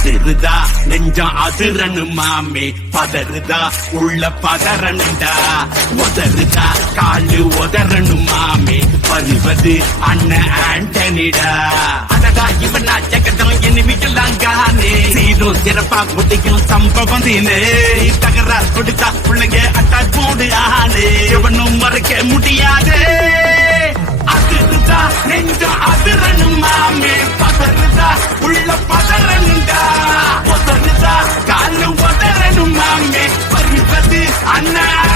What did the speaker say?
அதிருதா நெஞ்சம் அதிரனு மாமே, பதறுதா உள்ள பதறனுண்டா, உதறுதா காலு உதறனு மாமே, வருவது அண்ணன் ஆண்டனிடா. அடடா இவனா ஜெகதம் எனிமிகளாங்கானே, சீரும் சிறப்பா முடியும் சம்பவம் தீனே, தகராறு கொடுத்தா பிள்ளைங்க அட்டாக் போடு ஆனே, எவனும் மறைக்க முடியாது. அதிருதா நெஞ்சம் அதிரனு மாமே, பதறுதா உள்ள பதறனுண்டா, உதறுதா காலு உதறனு மாமே, வருவது அண்ணன்